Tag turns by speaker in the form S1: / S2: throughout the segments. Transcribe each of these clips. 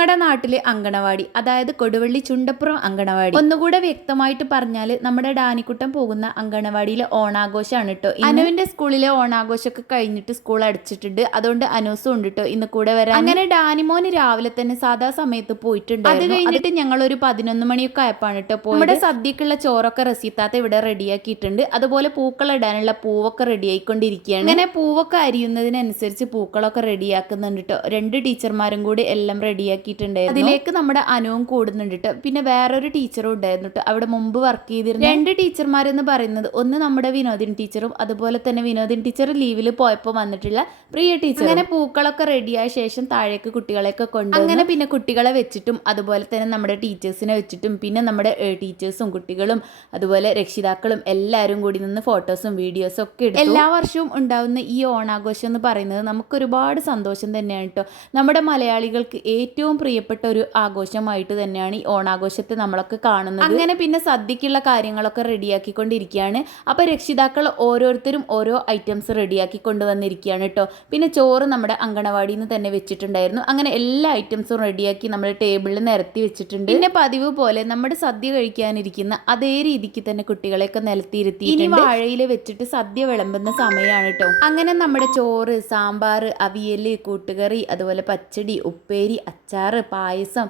S1: ഞങ്ങളുടെ നാട്ടിലെ അങ്കണവാടി അതായത് കൊടുവള്ളി ചുണ്ടപ്പുറം അങ്കണവാടി. ഒന്നുകൂടെ വ്യക്തമായിട്ട് പറഞ്ഞാൽ നമ്മുടെ ഡാനിക്കുട്ടം പോകുന്ന അങ്കണവാടിയിലെ ഓണാഘോഷമാണ് കേട്ടോ അനുവിന്റെ സ്കൂളിലെ ഓണാഘോഷമൊക്കെ കഴിഞ്ഞിട്ട് സ്കൂൾ അടച്ചിട്ടുണ്ട്. അതുകൊണ്ട് അനൂസും ഉണ്ട് കേട്ടോ ഇന്ന് കൂടെ വരാൻ. അങ്ങനെ ഡാനിമോന് രാവിലെ തന്നെ സാധാ സമയത്ത് പോയിട്ടുണ്ട്. അത് കഴിഞ്ഞിട്ട് ഞങ്ങൾ ഒരു പതിനൊന്ന് മണിയൊക്കെ ആയപ്പാണ് കേട്ടോ പോയി നമ്മുടെ സദ്യക്കുള്ള ചോറൊക്കെ റസീത്താത്ത ഇവിടെ റെഡിയാക്കിയിട്ടുണ്ട്. അതുപോലെ പൂക്കൾ ഇടാനുള്ള പൂവൊക്കെ റെഡി ആയിക്കൊണ്ടിരിക്കുകയാണ് അങ്ങനെ പൂവൊക്കെ അരിയുന്നതിനനുസരിച്ച് പൂക്കളൊക്കെ റെഡിയാക്കുന്നുണ്ട് കേട്ടോ രണ്ട് ടീച്ചർമാരും കൂടി എല്ലാം റെഡിയാക്കിയിട്ടുണ്ടായിരുന്നു അതിലേക്ക് നമ്മുടെ അനുവും കൂടുന്നുണ്ട് കേട്ടോ പിന്നെ വേറൊരു ടീച്ചറും ഉണ്ടായിരുന്നു കേട്ടോ അവിടെ മുമ്പ് വർക്ക് ചെയ്തിരുന്ന രണ്ട് ടീച്ചർമാരെന്ന് പറയുന്നത് ഒന്ന് നമ്മുടെ വിനോദിൻ ടീച്ചറും അതുപോലെ തന്നെ വിനോദിൻ ടീച്ചർ ലീവിൽ പോയപ്പോൾ വന്നിട്ടുള്ള പ്രിയ ടീച്ചർ അങ്ങനെ പൂക്കളൊക്കെ റെഡിയായ ശേഷം താഴേക്ക് കുട്ടികളെയൊക്കെ കൊണ്ട് അങ്ങനെ പിന്നെ കുട്ടികളെ വെച്ചിട്ടും അതുപോലെ തന്നെ നമ്മുടെ ടീച്ചേഴ്സിനെ വെച്ചിട്ടും പിന്നെ നമ്മുടെ ടീച്ചേഴ്സും കുട്ടികളും അതുപോലെ രക്ഷിതാക്കളും എല്ലാവരും കൂടി നിന്ന് ഫോട്ടോസും വീഡിയോസും ഒക്കെ എടുത്തു. എല്ലാ വർഷവും ഉണ്ടാവുന്ന ഈ ഓണാഘോഷം എന്ന് പറയുന്നത് നമുക്ക് ഒരുപാട് സന്തോഷം തന്നെയാണ് കേട്ടോ നമ്മുടെ മലയാളികൾക്ക് ഏറ്റവും പ്രിയപ്പെട്ട ഒരു ആഘോഷമായിട്ട് തന്നെയാണ് ഈ ഓണാഘോഷത്തെ നമ്മളൊക്കെ കാണുന്നത്. അങ്ങനെ പിന്നെ സദ്യക്കുള്ള കാര്യങ്ങളൊക്കെ റെഡിയാക്കിക്കൊണ്ടിരിക്കുകയാണ്. അപ്പോൾ രക്ഷിതാക്കൾ ഓരോരുത്തരും ഓരോ ഐറ്റംസ് റെഡിയാക്കി കൊണ്ടുവന്നിരിക്കുകയാണ് കേട്ടോ പിന്നെ ചോറ് നമ്മുടെ അങ്കണവാടിയിൽ നിന്ന് തന്നെ വെച്ചിട്ടുണ്ടായിരുന്നു. അങ്ങനെ എല്ലാ ഐറ്റംസും റെഡിയാക്കി നമ്മൾ ടേബിളിൽ നിരത്തി വെച്ചിട്ടുണ്ട്. പിന്നെ പതിവ് പോലെ നമ്മുടെ സദ്യ കഴിക്കാനിരിക്കുന്ന അതേ രീതിക്ക് തന്നെ കുട്ടികളെയൊക്കെ നിലത്തിയിരുത്തി ഇനി വാഴയിൽ വെച്ചിട്ട് സദ്യ വിളമ്പുന്ന സമയമാണ് കേട്ടോ അങ്ങനെ നമ്മുടെ ചോറ് സാമ്പാർ അവിയൽ കൂട്ടുകറി അതുപോലെ പച്ചടി ഉപ്പേരി അച്ചാറ് പായസം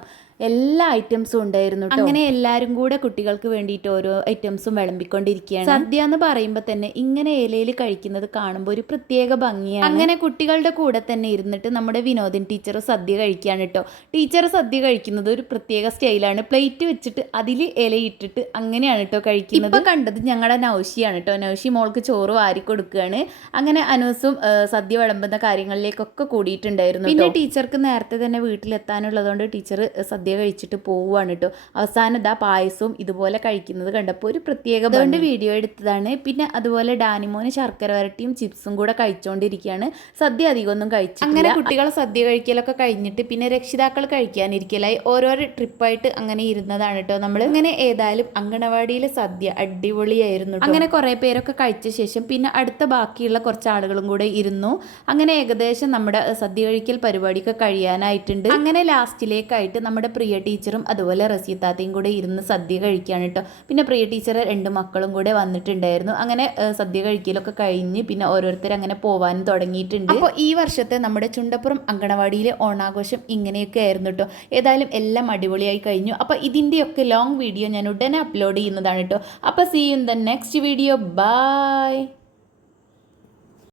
S1: എല്ലാ ഐറ്റംസും ഉണ്ടായിരുന്നു. അങ്ങനെ എല്ലാരും കൂടെ കുട്ടികൾക്ക് വേണ്ടിയിട്ട് ഓരോ ഐറ്റംസും വിളമ്പിക്കൊണ്ടിരിക്കുകയാണ്. സദ്യ എന്ന് പറയുമ്പോൾ തന്നെ ഇങ്ങനെ ഇലയിൽ കഴിക്കുന്നത് കാണുമ്പോൾ ഒരു പ്രത്യേക ഭംഗിയാണ്. അങ്ങനെ കുട്ടികളുടെ കൂടെ തന്നെ ഇരുന്നിട്ട് നമ്മുടെ വിനോദൻ ടീച്ചർ സദ്യ കഴിക്കുകയാണ് കേട്ടോ ടീച്ചർ സദ്യ കഴിക്കുന്നത് ഒരു പ്രത്യേക സ്റ്റൈലാണ്. പ്ലേറ്റ് വെച്ചിട്ട് അതിൽ ഇലയിട്ടിട്ട് അങ്ങനെയാണ് കേട്ടോ കഴിക്കുന്നത്. ഇപ്പൊ കണ്ടത് ഞങ്ങളുടെ നൗഷിയാണ് കേട്ടോ നൗഷി മോൾക്ക് ചോറ് വാരി കൊടുക്കുകയാണ്. അങ്ങനെ അനൂസും സദ്യ വിളമ്പുന്ന കാര്യങ്ങളിലേക്കൊക്കെ കൂടിയിട്ടുണ്ടായിരുന്നു പിന്നെ ടീച്ചർക്ക് നേരത്തെ തന്നെ വീട്ടിലെത്താനുള്ളതുകൊണ്ട് ടീച്ചർ സദ്യ കഴിച്ചിട്ട് പോവുകയാണ് കേട്ടോ അവസാനം ഇതാ പായസവും ഇതുപോലെ കഴിക്കുന്നത് കണ്ടപ്പോൾ ഒരു പ്രത്യേക അതുകൊണ്ട് വീഡിയോ എടുത്തതാണ്. പിന്നെ അതുപോലെ ഡാനിമോന് ശർക്കര വരട്ടിയും ചിപ്സും കൂടെ കഴിച്ചുകൊണ്ടിരിക്കുകയാണ് സദ്യ അധികമൊന്നും കഴിച്ചു അങ്ങനെ കുട്ടികൾ സദ്യ കഴിക്കലൊക്കെ കഴിഞ്ഞിട്ട് പിന്നെ രക്ഷിതാക്കൾ കഴിക്കാനിരിക്കലായി. ഓരോരോ ട്രിപ്പായിട്ട് അങ്ങനെ ഇരുന്നതാണ് കേട്ടോ നമ്മൾ അങ്ങനെ ഏതായാലും അങ്കണവാടിയിലെ സദ്യ അടിപൊളിയായിരുന്നു അങ്ങനെ കുറേ പേരൊക്കെ കഴിച്ച ശേഷം പിന്നെ അടുത്ത ബാക്കിയുള്ള കുറച്ച് ആളുകളും കൂടെ ഇരുന്നു. അങ്ങനെ ഏകദേശം നമ്മുടെ സദ്യ കഴിക്കൽ പരിപാടിയൊക്കെ കഴിയാനായിട്ടുണ്ട്. അങ്ങനെ ലാസ്റ്റിലേക്കായിട്ട് നമ്മുടെ പ്രിയ ടീച്ചറും അതുപോലെ റസീത്താത്തയും കൂടെ ഇരുന്ന് സദ്യ കഴിക്കുകയാണ് കേട്ടോ പിന്നെ പ്രിയ ടീച്ചർ രണ്ട് മക്കളും കൂടെ വന്നിട്ടുണ്ടായിരുന്നു. അങ്ങനെ സദ്യ കഴിക്കലൊക്കെ കഴിഞ്ഞ് പിന്നെ ഓരോരുത്തർ അങ്ങനെ പോവാനും തുടങ്ങിയിട്ടുണ്ട്. അപ്പോൾ ഈ വർഷത്തെ നമ്മുടെ ചുണ്ടപ്പുറം അങ്കണവാടിയിലെ ഓണാഘോഷം ഇങ്ങനെയൊക്കെ ആയിരുന്നു കേട്ടോ ഏതായാലും എല്ലാം അടിപൊളിയായി കഴിഞ്ഞു. അപ്പോൾ ഇതിന്റെയൊക്കെ ലോങ് വീഡിയോ ഞാൻ ഉടനെ അപ്ലോഡ് ചെയ്യുന്നതാണ് കേട്ടോ അപ്പോൾ see in the next video bye